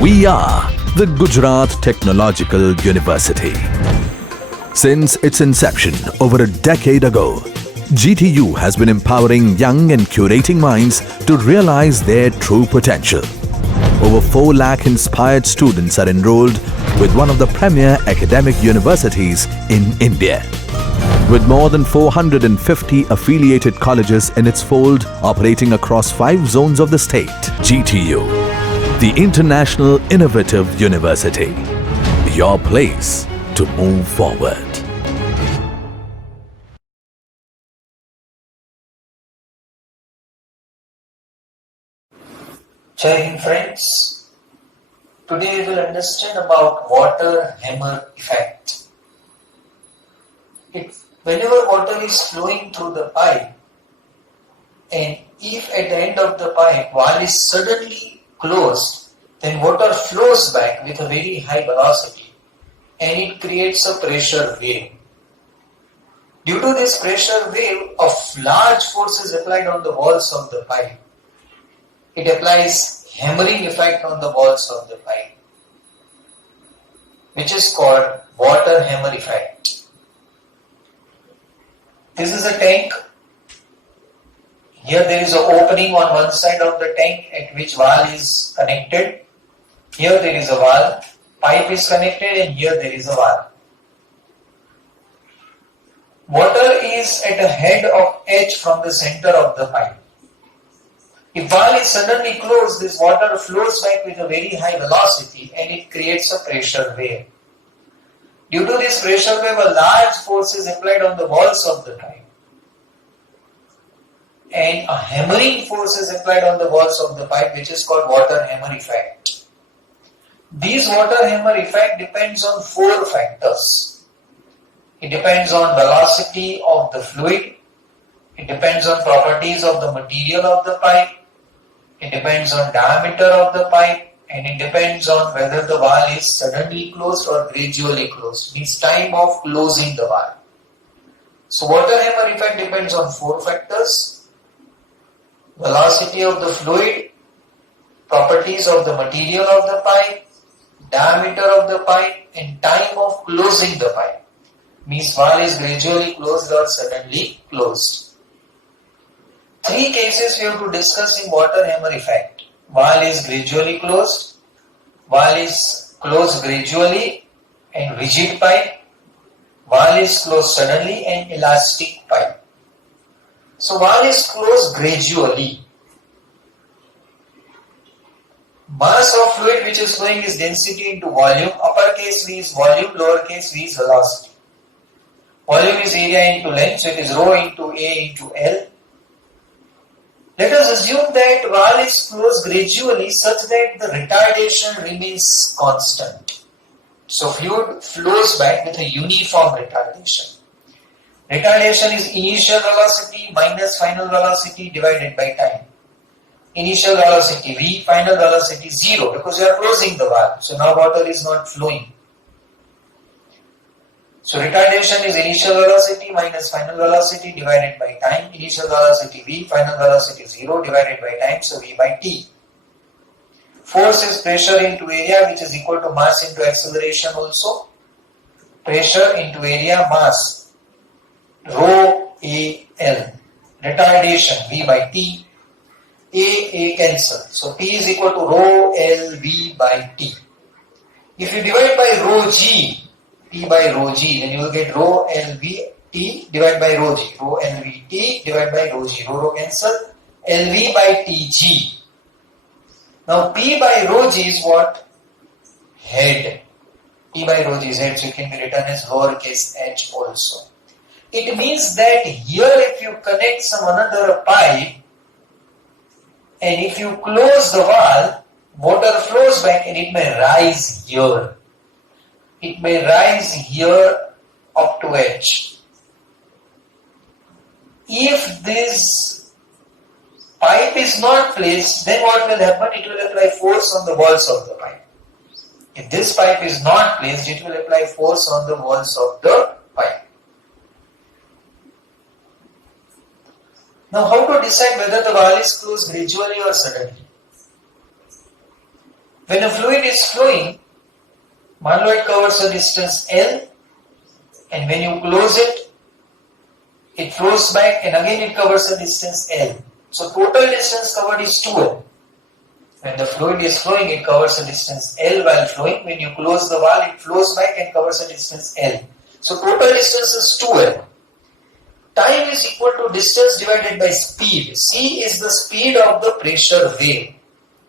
We are the Gujarat Technological University. Since its inception over a decade ago, GTU has been empowering young and curating minds to realize their true potential. Over 4 lakh inspired students are enrolled with one of the premier academic universities in India. With more than 450 affiliated colleges in its fold operating across 5 zones of the state, GTU, the International Innovative University, your place to move forward. Jai Hind friends, today we will understand about water hammer effect. Whenever water is flowing through the pipe, and if at the end of the pipe valve is suddenly closed, then water flows back with a very high velocity and it creates a pressure wave. Due to this pressure wave, a large force is applied on the walls of the pipe. It applies hammering effect on the walls of the pipe, which is called water hammer effect. This is a tank. Here there is an opening on one side of the tank at which valve is connected. Here there is a valve, pipe is connected, and here there is a valve. Water is at a head of H from the center of the pipe. If valve is suddenly closed, this water flows back with a very high velocity and it creates a pressure wave. Due to this pressure wave, a large force is applied on the walls of the pipe, and a hammering force is applied on the walls of the pipe, which is called water hammer effect. This water hammer effect depends on 4 factors. It depends on velocity of the fluid, it depends on properties of the material of the pipe, it depends on diameter of the pipe, and it depends on whether the valve is suddenly closed or gradually closed, means time of closing the valve. So water hammer effect depends on 4 factors: velocity of the fluid, properties of the material of the pipe, diameter of the pipe, and time of closing the pipe, means valve is gradually closed or suddenly closed. 3 cases we have to discuss in water hammer effect. Valve is gradually closed, valve is closed gradually and rigid pipe, valve is closed suddenly and elastic pipe. So valve is closed gradually. Mass of fluid which is flowing is density into volume. Uppercase V is volume, lowercase v is velocity. Volume is area into length, so it is rho into A into L. Let us assume that valve is closed gradually such that the retardation remains constant. So fluid flows back with a uniform retardation. Retardation is initial velocity minus final velocity divided by time. Initial velocity V, final velocity 0, because you are closing the valve. So now water is not flowing. So retardation is initial velocity minus final velocity divided by time. Initial velocity V, final velocity 0 divided by time, so V by T. Force is pressure into area, which is equal to mass into acceleration also. Pressure into area, mass, rho A L. Retardation V by T. A cancel. So P is equal to rho L V by T. If you divide by rho G, P by rho G, then you will get rho L V T divided by rho G. Rho L V T divided by rho G. Rho cancel. L V by T G. Now P by rho G is what? Head. P by rho G is head, so it can be written as lowercase h also. It means that here if you connect some another pipe, and if you close the valve, water flows back and it may rise here. It may rise here up to H. If this pipe is not placed, then what will happen? It will apply force on the walls of the pipe. If this pipe is not placed, it will apply force on the walls of the pipe. Now, how to decide whether the valve is closed gradually or suddenly? When a fluid is flowing, मान लो it covers a distance L, and when you close it, it flows back and again it covers a distance L. So total distance covered is 2L. When the fluid is flowing, it covers a distance L while flowing. When you close the valve, it flows back and covers a distance L. So total distance is 2L. Time is equal to distance divided by speed. C is the speed of the pressure wave.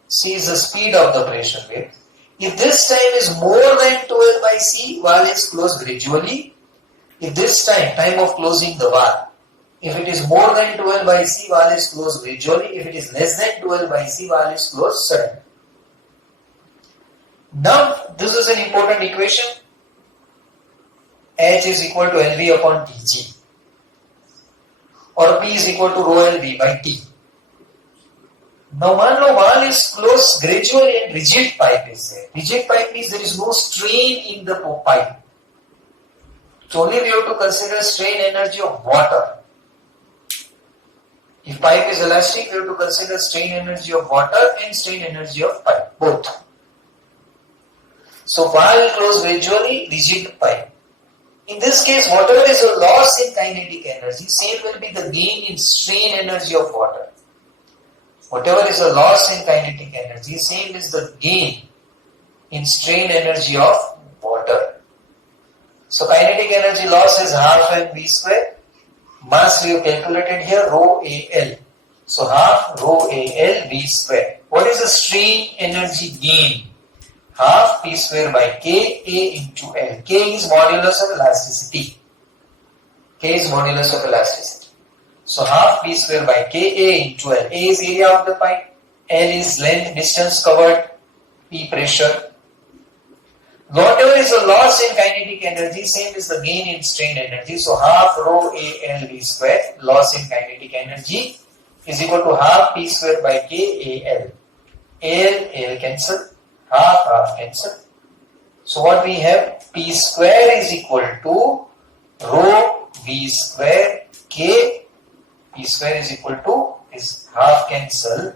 C is the speed of the pressure wave. If this time is more than 2L by C, valve is closed gradually. If this time of closing the valve, if it is more than 2L by C, valve is closed gradually. If it is less than 2L by C, valve is closed suddenly. Now, this is an important equation. H is equal to LV upon Tg, or P is equal to rho LV by T. Now, मान लो valve is closed gradually and rigid pipe is there. Rigid pipe means there is no strain in the pipe. So only we have to consider strain energy of water. If pipe is elastic, we have to consider strain energy of water and strain energy of pipe, both. So valve close gradually, rigid pipe. In this case, whatever is a loss in kinetic energy, same will be the gain in strain energy of water. Whatever is a loss in kinetic energy, same is the gain in strain energy of water. So kinetic energy loss is half mv square. Mass we have calculated here, rho Al. So half rho Al v square. What is the strain energy gain? Half p square by k A into L. K is modulus of elasticity. K is modulus of elasticity. So half p square by k A into L. A is area of the pipe. L is length, distance covered. P pressure. Whatever is the loss in kinetic energy, same is the gain in strain energy. So half rho Al v square, loss in kinetic energy, is equal to half p square by k Al. Al cancel, half cancel. So what we have, p square is equal to rho v square k. P square is equal to, is half cancel,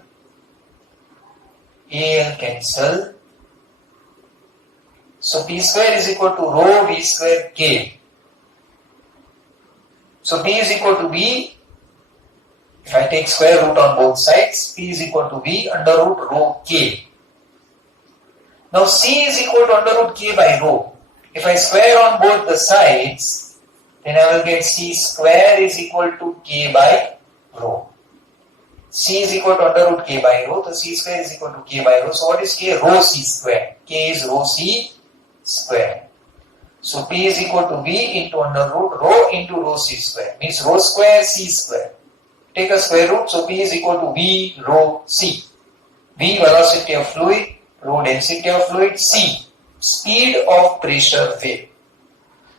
Al cancel. So P square is equal to rho V square K. So P is equal to V. If I take square root on both sides, P is equal to V under root rho K. Now C is equal to under root K by rho. If I square on both the sides, then I will get C square is equal to K by rho. C is equal to under root K by rho. So C square is equal to K by rho. So what is K? Rho C square. K is rho C square. So P is equal to V into under root rho into rho C square. Means rho square C square. Take a square root. So P is equal to V rho C. V velocity of fluid, rho density of fluid, C speed of pressure wave.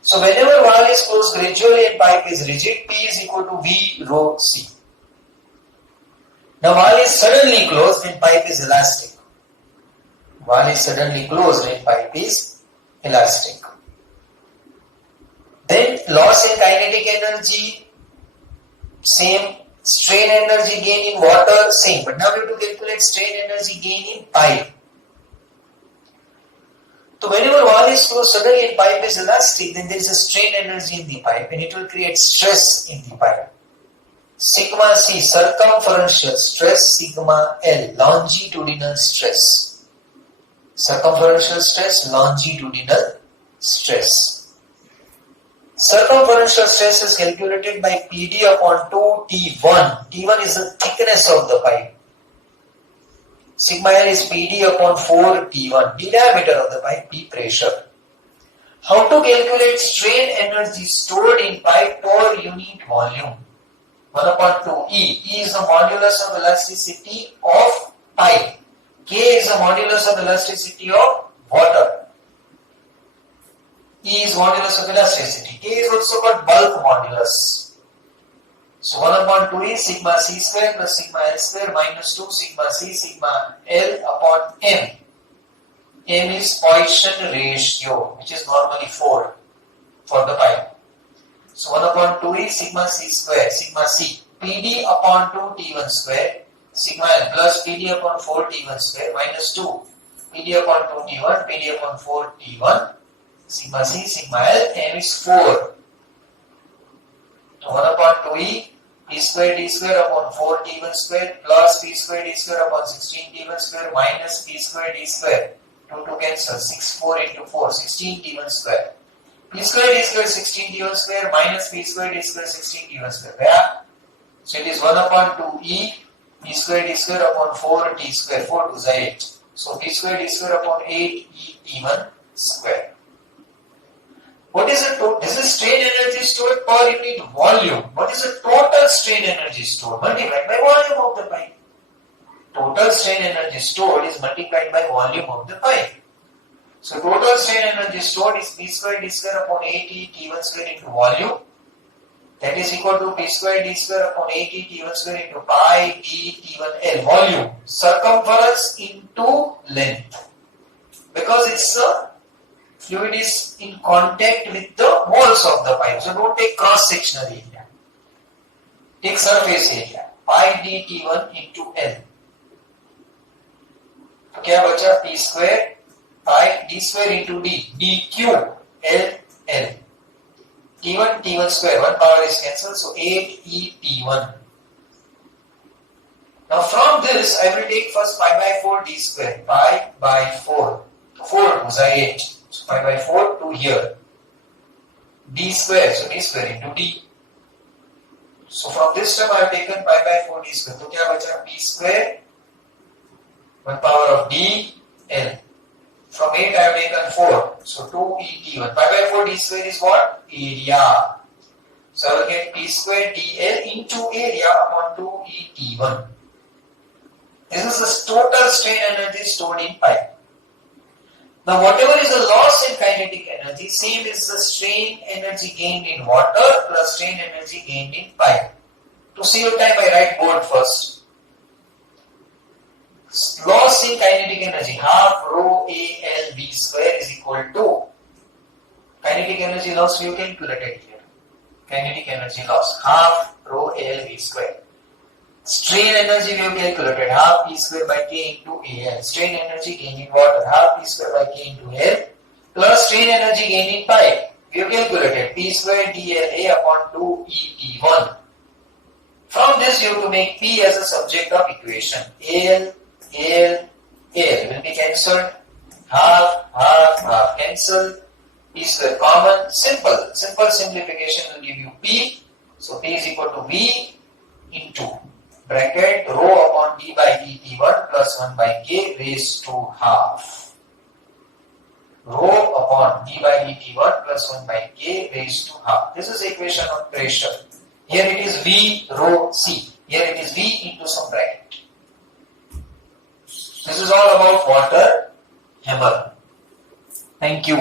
So whenever valve is closed gradually and pipe is rigid, P is equal to V rho C. Now valve is suddenly closed when pipe is elastic. Valve is suddenly closed when pipe is elastic. Then loss in kinetic energy, same. Strain energy gain in water, same. But now we have to calculate strain energy gain in pipe. So whenever valve is closed suddenly and pipe is elastic, then there is a strain energy in the pipe and it will create stress in the pipe. Sigma C, circumferential stress, sigma L, longitudinal stress. Circumferential stress, longitudinal stress. Circumferential stress is calculated by PD upon 2T1. T1 is the thickness of the pipe. Sigma L is PD upon 4T1. The diameter of the pipe, P pressure. How to calculate strain energy stored in pipe per unit volume? 1 upon 2 E. E is the modulus of elasticity of pipe. K is the modulus of elasticity of water. E is modulus of elasticity. K is also called bulk modulus. So 1 upon 2 is sigma C square plus sigma L square minus 2 sigma C sigma L upon M. M is Poisson ratio, which is normally 4 for the pipe. So 1 upon 2 is sigma C square, sigma C, PD upon 2 T1 square, sigma L plus PD upon 4 T1 square minus 2 PD upon 2T1, PD upon 4T1, sigma C, sigma L, M is 4. So 1 upon 2E, P square D square upon 4T1 square plus P square D square upon 16T1 square minus P square D square. 2 to cancel, 6, 4 into 4, 16T1 square. P square D square 16T1 square minus P square D square 16T1 square. Where? So it is 1 upon 2E, P square D square upon 4T square, 4 to 8. So P square D square upon 8E T1 square. What is the total? This is strain energy stored per unit volume. What is the total strain energy stored? Multiplied by volume of the pipe. Total strain energy stored is multiplied by volume of the pipe. So total strain energy stored is P square D square upon 8E T1 square into volume. That is equal to P square D square upon 8E T1 square into pi D T1 L. Volume. Circumference into length. Because it's the fluid is in contact with the walls of the pipe. So don't take cross-sectional area. Take surface area. Pi D T1 into L. तो क्या बचा P square pi D square into D, D cube L L. T1 T1 square, 1 power is cancelled, so 8E T1. Now from this I will take first pi by 4 D square, pi by 4. 4 was 8. So pi by 4 to here. D square, so D square into D. So from this term I have taken pi by 4 D square. तो क्या बचा P square 1 power of D L. From 8 I have taken 4. So 2ET1. Pi by 4 D square is what? Area. So I will get P square DL into area upon 2ET1. This is the total strain energy stored in pipe. Now whatever is the loss in kinetic energy, same is the strain energy gained in water plus strain energy gained in pipe. To save time I write bold first. Loss in kinetic energy, half rho A L V square is equal to kinetic energy loss we have calculated here. Kinetic energy loss, half rho A L V square. Strain energy we have calculated, half P square by K into A L. Strain energy gained in water, half P square by K into L plus strain energy gained in pipe. We have calculated P square DLA upon 2ET1. From this you have to make P as a subject of equation. AL will be cancelled, half cancel, P square common, simple simplification will give you P, so P is equal to V into bracket rho upon D by dt1 plus 1 by K raised to half. Rho upon D by dt1 plus 1 by K raised to half. This is equation of pressure. Here it is V rho C, here it is V into some bracket. This is all about water hammer. Thank you.